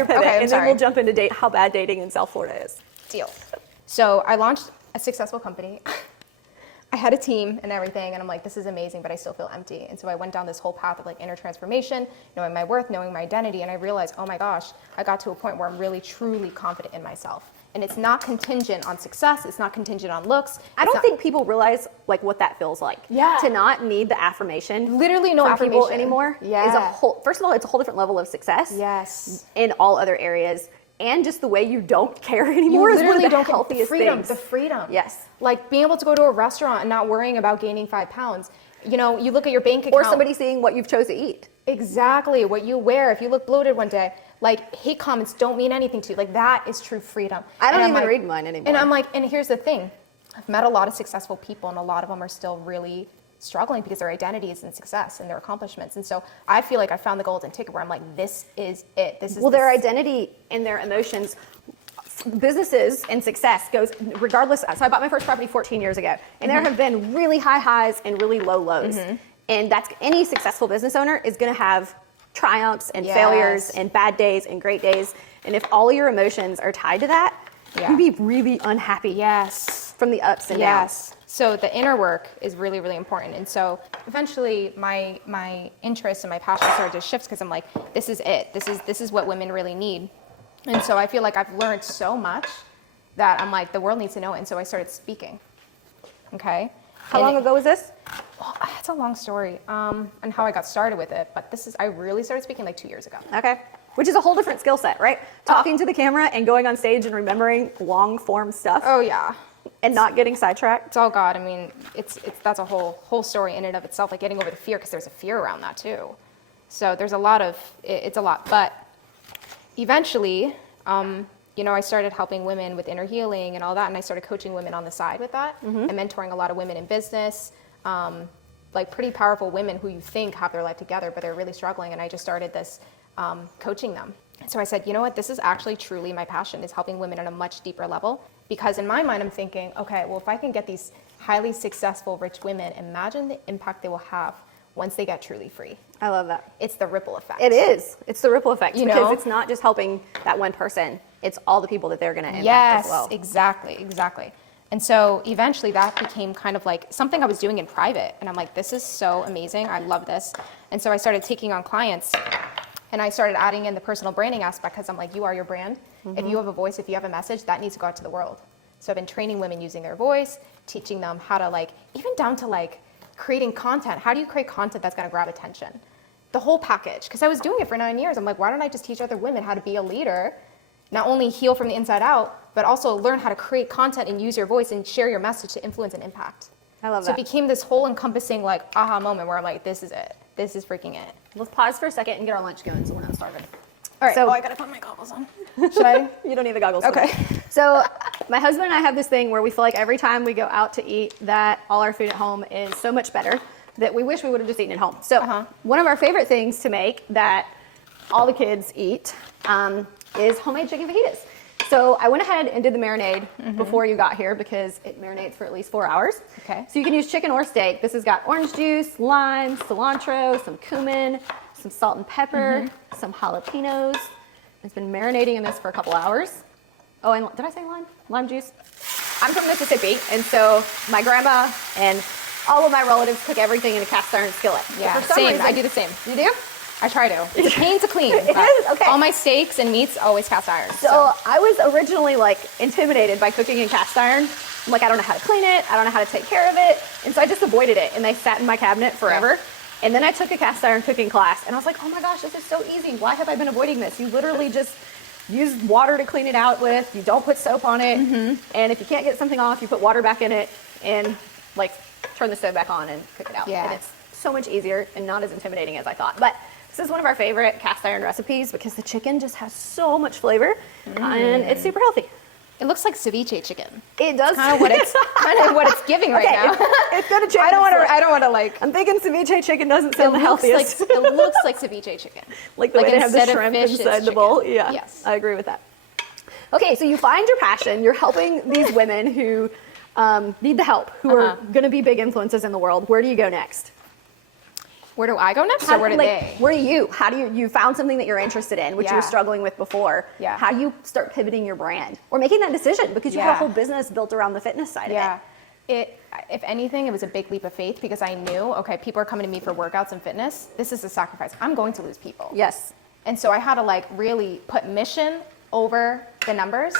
your pivot, Okay, and then we'll jump into how bad dating in South Florida is. Deal. So I launched a successful company. I had a team and everything, and I'm like, this is amazing, but I still feel empty. And so I went down this whole path of like inner transformation, knowing my worth, knowing my identity, and I realized, oh my gosh, I got to a point where I'm really truly confident in myself. And it's not contingent on success, it's not contingent on looks. I don't think people realize like what that feels like. Yeah. To not need the affirmation. Literally no from affirmation people anymore. Yeah. Is a whole, first of all, it's a whole different level of success. Yes. In all other areas. And just the way you don't care anymore You is one of literally the don't get healthiest freedom, things. the freedom. Yes. Like being able to go to a restaurant and not worrying about gaining 5 pounds. You know, you look at your bank account. Or somebody seeing what you've chose to eat. Exactly, what you wear. If you look bloated one day, like hate comments don't mean anything to you. Like that is true freedom. I don't And I'm even like- read mine anymore. And I'm like, and here's the thing. I've met a lot of successful people and a lot of them are still really struggling because their identity is in success and their accomplishments. And so I feel like I found the golden ticket where I'm like, this is it. This is Well, their identity and their emotions, businesses and success goes regardless. So I bought my first property 14 years ago, and there have been really high highs and really low lows. And that's any successful business owner is going to have triumphs and Yes. failures and bad days and great days. And if all your emotions are tied to that, Yeah. you'd be really unhappy. Yes. From the ups and downs. So the inner work is really, really important. And so eventually my interest and my passion started to shift because I'm like, this is it. This is what women really need. And so I feel like I've learned so much that I'm like, the world needs to know it. And so I started speaking. Okay. How long ago was this? Well, it's a long story and how I got started with it. But I really started speaking like 2 years ago. Okay. Which is a whole different skill set, right? Talking to the camera and going on stage and remembering long form stuff. Oh yeah. And not getting sidetracked. It's all God. I mean, that's a whole story in and of itself, like getting over the fear, because there's a fear around that too. So there's it's a lot. But eventually, you know, I started helping women with inner healing and all that, and I started coaching women on the side with that, and mentoring a lot of women in business, like pretty powerful women who you think have their life together, but they're really struggling. And I just started this coaching them. So I said, you know what, this is actually truly my passion, is helping women on a much deeper level. Because in my mind, I'm thinking, okay, well, if I can get these highly successful, rich women, imagine the impact they will have once they get truly free. I love that. It's the ripple effect. It is. It's the ripple effect. You because know? it's not just helping that one person. It's all the people that they're going to impact as well. Yes, exactly. And so eventually that became kind of like something I was doing in private. And I'm like, this is so amazing. I love this. And so I started taking on clients. And I started adding in the personal branding aspect, because I'm like, you are your brand. If you have a voice, if you have a message, that needs to go out to the world. So I've been training women using their voice, teaching them how to like, even down to like creating content. How do you create content that's going to grab attention? The whole package. Because I was doing it for 9 years. I'm like, why don't I just teach other women how to be a leader, not only heal from the inside out, but also learn how to create content and use your voice and share your message to influence and impact. I love So that. it became this whole encompassing like aha moment where I'm like, this is it. This is freaking it. Let's pause for a second and get our lunch going so we're not starving. All right. So- I gotta put my goggles on. Should I? You don't need the goggles. Okay. So my husband and I have this thing where we feel like every time we go out to eat that all our food at home is so much better that we wish we would have just eaten at home. So one of our favorite things to make that all the kids eat is homemade chicken fajitas. So I went ahead and did the marinade before you got here because it marinates for at least 4 hours. Okay. So you can use chicken or steak. This has got orange juice, lime, cilantro, some cumin, some salt and pepper, some jalapenos. It's been marinating in this for a couple hours. Oh, and did I say lime? Lime juice? I'm from Mississippi, and so my grandma and all of my relatives cook everything in a cast iron skillet. But Yeah. for some Same. reason- I do the same. You do? I try to. It's a pain to clean. It but is? Okay. All my steaks and meats always cast iron. So I was originally like intimidated by cooking in cast iron. I'm like, I don't know how to clean it. I don't know how to take care of it. And so I just avoided it. And they sat in my cabinet forever. And then I took a cast iron cooking class and I was like, oh my gosh, this is so easy. Why have I been avoiding this? You literally just use water to clean it out with. You don't put soap on it. And if you can't get something off, you put water back in it and like turn the stove back on and cook it out. Yeah. And it's so much easier and not as intimidating as I thought. But this is one of our favorite cast iron recipes because the chicken just has so much flavor and it's super healthy. It looks like ceviche chicken. It does. Kind of what it's giving right now. It's gonna change. I don't want to like. I'm thinking ceviche chicken doesn't sound the It looks healthiest. like it looks like ceviche chicken. Like the way they have the instead of shrimp fish, it's inside the bowl. chicken. Yeah, Yes. I agree with that. Okay, so you find your passion. You're helping these women who need the help, who are going to be big influences in the world. Where do you go next? Where do I go next, or where do they? Where do you? How do you found something that you're interested in, which you were Yeah. struggling with before. Yeah. How do you start pivoting your brand or making that decision because you had a Yeah. whole business built around the fitness side Yeah. of it? If anything, it was a big leap of faith because I knew, okay, people are coming to me for workouts and fitness. This is a sacrifice. I'm going to lose people. Yes. And so I had to like really put mission over the numbers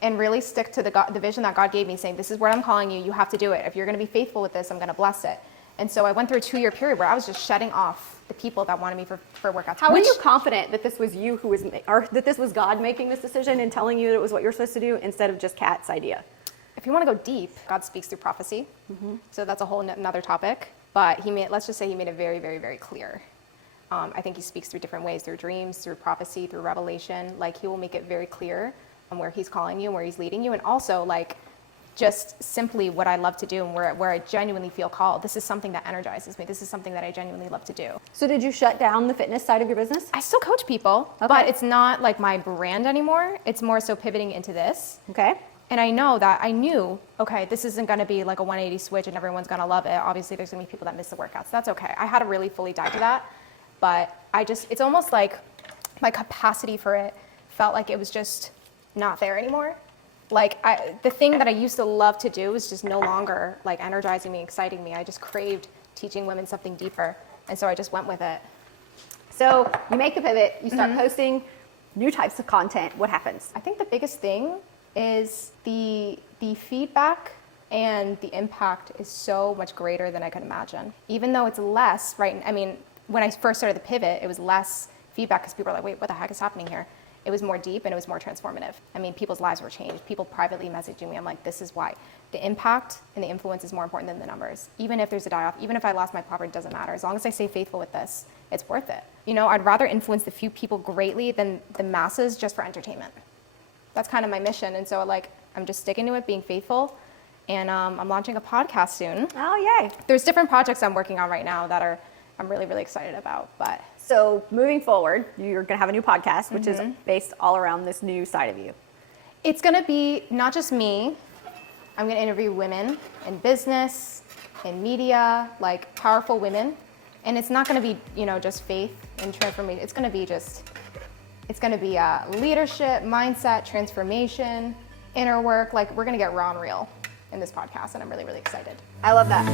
and really stick to the vision that God gave me, saying, this is where I'm calling you. You have to do it. If you're going to be faithful with this, I'm going to bless it. And so I went through a 2-year period where I was just shutting off the people that wanted me for workouts. How were you confident that this was you who was, or that this was God making this decision and telling you that it was what you're supposed to do instead of just Kat's idea? If you want to go deep, God speaks through prophecy. So that's a whole another topic. But let's just say he made it very, very, very clear. I think he speaks through different ways, through dreams, through prophecy, through revelation. Like he will make it very clear on where he's calling you and where he's leading you. And also like just simply what I love to do and where I genuinely feel called. This is something that energizes me. This is something that I genuinely love to do. So did you shut down the fitness side of your business? I still coach people, but it's not like my brand anymore. It's more so pivoting into this. Okay. And I knew, okay, this isn't going to be like a 180 switch and everyone's going to love it. Obviously, there's going to be people that miss the workouts. That's okay. I had to really fully dive to that. But it's almost like my capacity for it felt like it was just not there anymore. Like the thing that I used to love to do was just no longer like energizing me, exciting me. I just craved teaching women something deeper. And so I just went with it. So you make the pivot, you start posting new types of content. What happens? I think the biggest thing is the feedback and the impact is so much greater than I could imagine. Even though it's less, right? I mean, when I first started the pivot, it was less feedback because people were like, wait, what the heck is happening here? It was more deep and it was more transformative. I mean, people's lives were changed. People privately messaging me. I'm like, this is why. The impact and the influence is more important than the numbers. Even if there's a die-off, even if I lost my property, it doesn't matter. As long as I stay faithful with this, it's worth it. You know, I'd rather influence the few people greatly than the masses just for entertainment. That's kind of my mission. And so like, I'm just sticking to it, being faithful. And I'm launching a podcast soon. Oh, yay. There's different projects I'm working on right now that I'm really, really excited about. But So moving forward, you're going to have a new podcast, which is based all around this new side of you. it's going to be not just me. I'm going to interview women in business, in media, like powerful women. And it's not going to be, just faith and transformation. It's going to be leadership, mindset, transformation, inner work. Like we're going to get raw and real in this podcast. And I'm really, really excited. I love that.